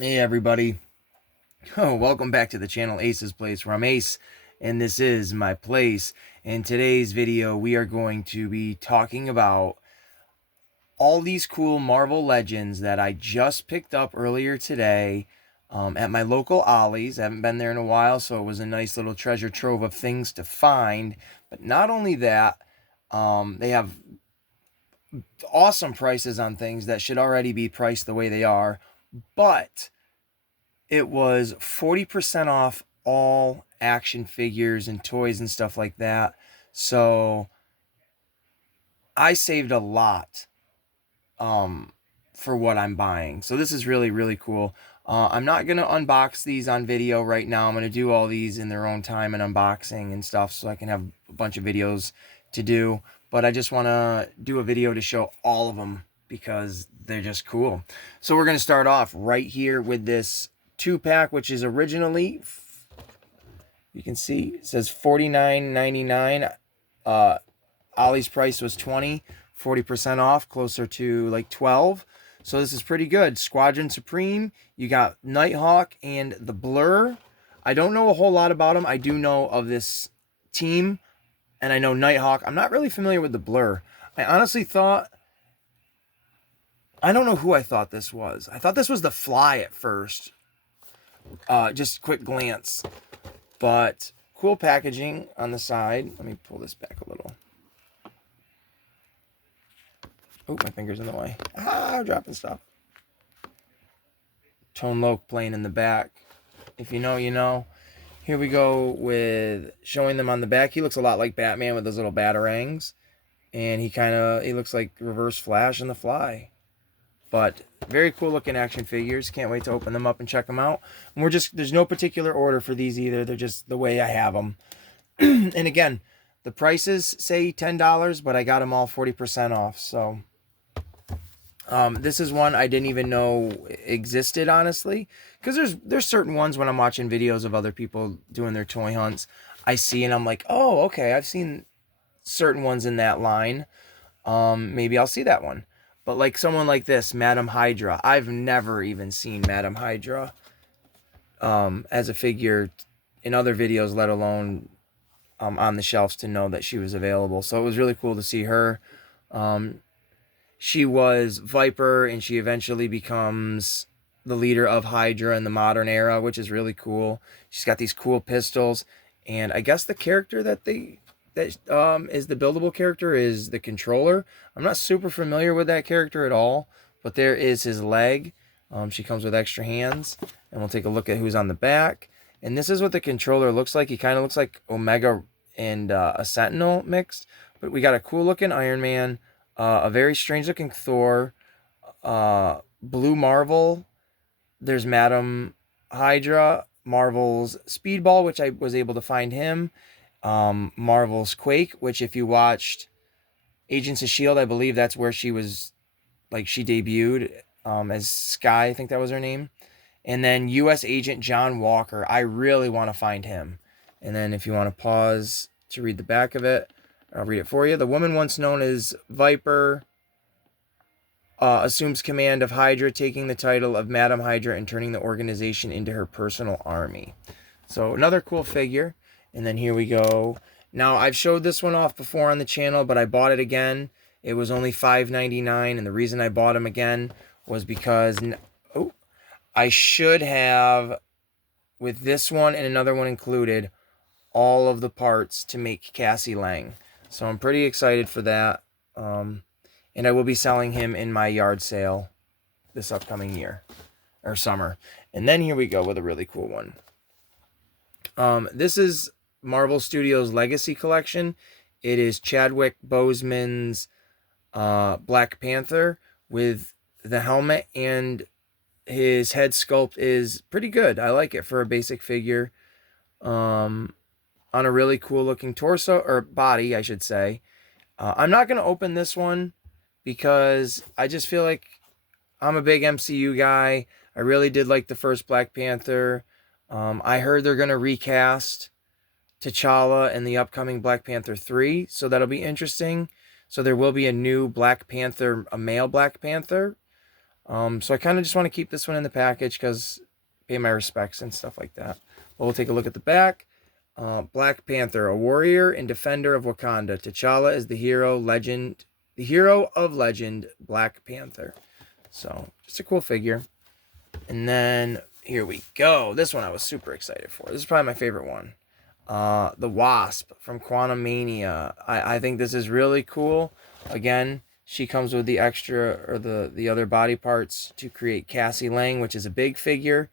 Hey everybody. Oh, welcome back to the channel Ace's Place, where I'm Ace and this is my place. In today's video we are going to be talking about all these cool Marvel Legends that I just picked up earlier today at my local Ollie's. I haven't been there in a while, so it was a nice little treasure trove of things to find. But not only that, they have awesome prices on things that should already be priced the way they are, but it was 40% off all action figures and toys and stuff like that. So I saved a lot um, for what I'm buying. So this is really, really cool. I'm not going to unbox these on video right now. I'm going to do all these in their own time and unboxing and stuff so I can have a bunch of videos to do. But I just want to do a video to show all of them because they're just cool. So we're going to start off right here with this 2-pack, which is originally, you can see, it says $49.99. Ollie's price was 20, 40% off, closer to like 12. So this is pretty good. Squadron Supreme, you got Nighthawk and the Blur. I don't know a whole lot about them. I do know of this team, and I know Nighthawk. I'm not really familiar with the Blur. I honestly thought, I don't know who I thought this was. I thought this was the Fly at first. Just quick glance. But cool packaging on the side. Let me pull this back a little. Oh, my finger's in the way. Ah, dropping stuff. Tone Loc playing in the back. If you know, you know. Here we go with showing them on the back. He looks a lot like Batman with those little batarangs. And he looks like Reverse Flash in the Fly. But very cool looking action figures. Can't wait to open them up and check them out. And there's no particular order for these either. They're just the way I have them. And again, the prices say $10, but I got them all 40% off. So this is one I didn't even know existed, honestly, because there's certain ones when I'm watching videos of other people doing their toy hunts, I see and I'm like, oh, okay, I've seen certain ones in that line. Maybe I'll see that one. But like someone like this, Madam Hydra, I've never even seen Madam Hydra as a figure in other videos, let alone on the shelves to know that she was available. So it was really cool to see her. She was Viper, and she eventually becomes the leader of Hydra in the modern era, which is really cool. She's got these cool pistols, and I guess the character that is the buildable character is the Controller. I'm not super familiar with that character at all, but there is his leg. She comes with extra hands, and we'll take a look at who's on the back. And this is what the Controller looks like. He kind of looks like Omega and a Sentinel mixed, but we got a cool looking Iron Man, a very strange looking Thor, Blue Marvel. There's Madam Hydra, Marvel's Speedball, which I was able to find him. Marvel's Quake, which if you watched Agents of S.H.I.E.L.D., I believe that's where she was, like, she debuted as Skye, I think that was her name. And then U.S. Agent John Walker. I really want to find him. And then if you want to pause to read the back of it, I'll read it for you. The woman once known as Viper assumes command of Hydra, taking the title of Madam Hydra and turning the organization into her personal army. So another cool figure. And then here we go. Now, I've showed this one off before on the channel, but I bought it again. It was only $5.99, and the reason I bought him again was because I should have, with this one and another one included, all of the parts to make Cassie Lang. So I'm pretty excited for that. And I will be selling him in my yard sale this upcoming year or summer. And then here we go with a really cool one. This is Marvel Studios Legacy Collection. It is Chadwick Boseman's Black Panther with the helmet, and his head sculpt is pretty good. I like it for a basic figure. On a really cool looking torso, or body, I should say. I'm not going to open this one because I just feel like I'm a big MCU guy. I really did like the first Black Panther. I heard they're going to recast T'Challa in the upcoming Black Panther 3, so that'll be interesting. So there will be a new Black Panther, a male Black Panther. So I kind of just want to keep this one in the package because pay my respects and stuff like that. But we'll take a look at the back. Black Panther, a warrior and defender of Wakanda. T'Challa is the hero of legend, Black Panther. So just a cool figure. And then here we go. This one I was super excited for. This is probably my favorite one. The Wasp from Quantum Mania. I think this is really cool. Again, she comes with the extra or the other body parts to create Cassie Lang, which is a big figure.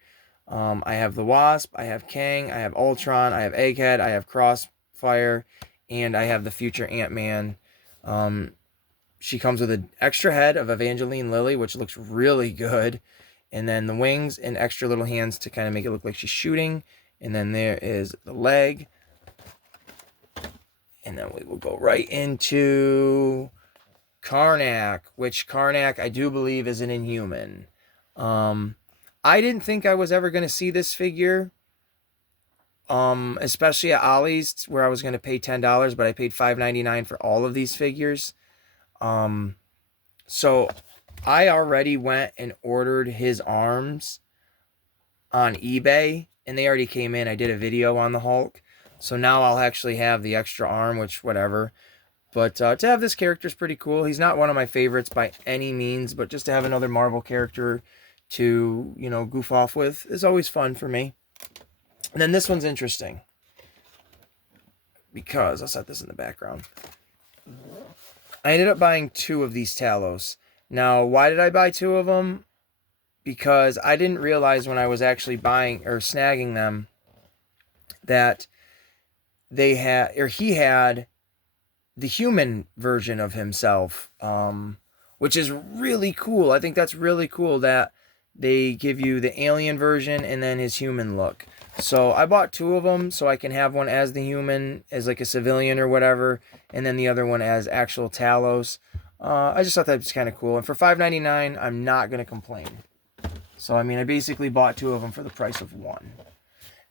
I have the Wasp, I have Kang, I have Ultron, I have Egghead, I have Crossfire, and I have the future Ant-Man. She comes with an extra head of Evangeline Lilly, which looks really good. And then the wings and extra little hands to kind of make it look like she's shooting. And then there is the leg. And then we will go right into Karnak, which Karnak I do believe is an Inhuman. I didn't think I was ever going to see this figure, especially at Ollie's, where I was going to pay $10, but I paid $5.99 for all of these figures. So I already went and ordered his arms on eBay, and they already came in. I did a video on the Hulk, so now I'll actually have the extra arm, which whatever. But to have this character is pretty cool. He's not one of my favorites by any means, but just to have another Marvel character to, you know, goof off with is always fun for me. And then this one's interesting because I'll set this in the background. I ended up buying 2 of these Talos. Now, why did I buy 2 of them? Because I didn't realize when I was actually buying or snagging them that they had, or he had the human version of himself, which is really cool. I think that's really cool that they give you the alien version and then his human look. So I bought 2 of them so I can have one as the human, as like a civilian or whatever, and then the other one as actual Talos. I just thought that was kind of cool. And for $5.99, I'm not going to complain. So, I mean, I basically bought 2 of them for the price of 1.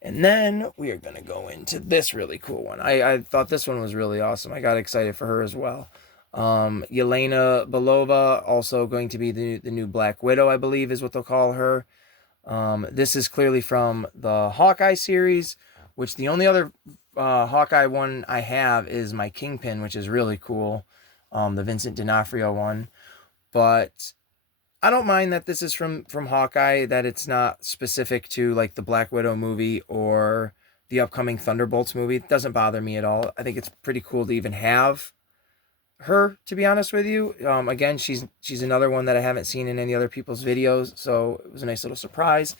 And then we are going to go into this really cool one. I thought this one was really awesome. I got excited for her as well. Yelena Belova, also going to be the new Black Widow, I believe is what they'll call her. This is clearly from the Hawkeye series, which the only other Hawkeye one I have is my Kingpin, which is really cool. The Vincent D'Onofrio one. But I don't mind that this is from Hawkeye, that it's not specific to like the Black Widow movie or the upcoming Thunderbolts movie. It doesn't bother me at all. I think it's pretty cool to even have her, to be honest with you. Again, she's another one that I haven't seen in any other people's videos, so it was a nice little surprise.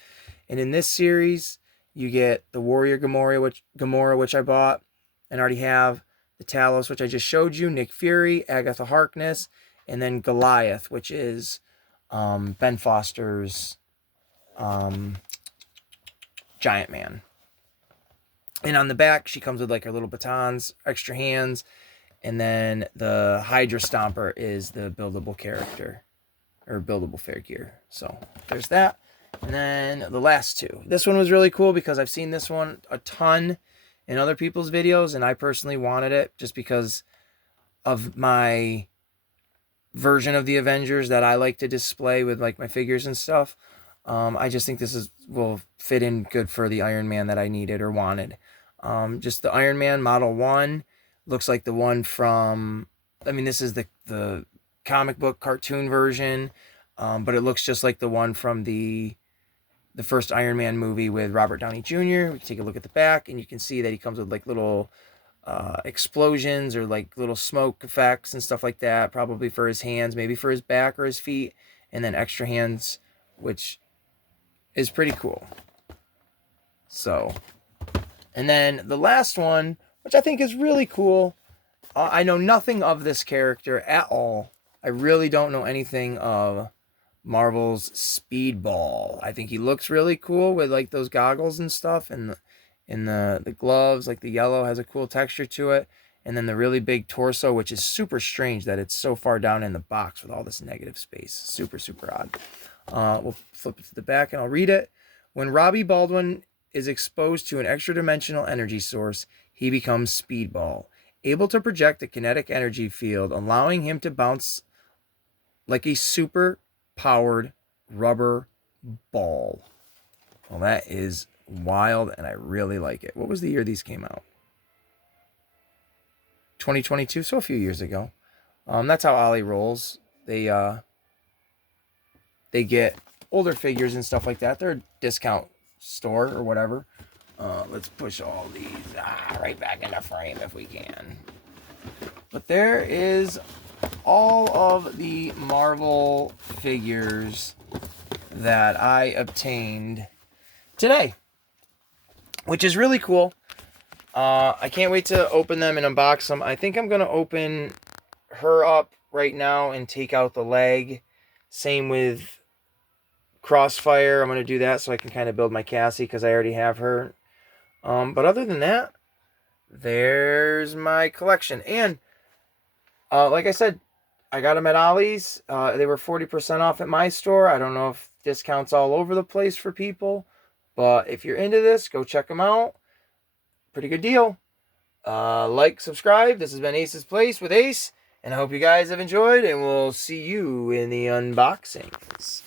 And in this series, you get the Warrior Gamora, which I bought and already have, the Talos, which I just showed you, Nick Fury, Agatha Harkness, and then Goliath, which is Ben Foster's Giant Man. And on the back, she comes with like her little batons, extra hands, and then the Hydra Stomper is the buildable character, or buildable figure. So there's that. And then the last 2. This one was really cool because I've seen this one a ton in other people's videos, and I personally wanted it just because of my version of the Avengers that I like to display with like my figures and stuff. I just think this will fit in good for the Iron Man that I needed or wanted. Just the Iron Man Model 1 looks like the one from, I mean, this is the comic book cartoon version, but it looks just like the one from the first Iron Man movie with Robert Downey Jr. We can take a look at the back, and you can see that he comes with like little explosions or like little smoke effects and stuff like that, probably for his hands, maybe for his back or his feet, and then extra hands, which is pretty cool. So, and then the last one, which I think is really cool. I know nothing of this character at all. I really don't know anything of Marvel's Speedball. I think he looks really cool with like those goggles and stuff, and the gloves, like the yellow has a cool texture to it, and then the really big torso, which is super strange that it's so far down in the box with all this negative space. Super, super odd. We'll flip it to the back and I'll read it. When Robbie Baldwin is exposed to an extra-dimensional energy source, he becomes Speedball, able to project a kinetic energy field, allowing him to bounce like a super-powered rubber ball. Well, that is wild, and I really like it. What was the year these came out? 2022, so a few years ago. That's how Ollie rolls. They get older figures and stuff like that. They're a discount store or whatever. Let's push all these right back in the frame if we can. But there is all of the Marvel figures that I obtained today, which is really cool. I can't wait to open them and unbox them. I think I'm going to open her up right now and take out the leg. Same with Crossfire. I'm going to do that so I can kind of build my Cassie because I already have her. But other than that, there's my collection. And like I said, I got them at Ollie's. They were 40% off at my store. I don't know if discounts all over the place for people. But if you're into this, go check them out. Pretty good deal. Like, subscribe. This has been Ace's Place with Ace. And I hope you guys have enjoyed. And we'll see you in the unboxings.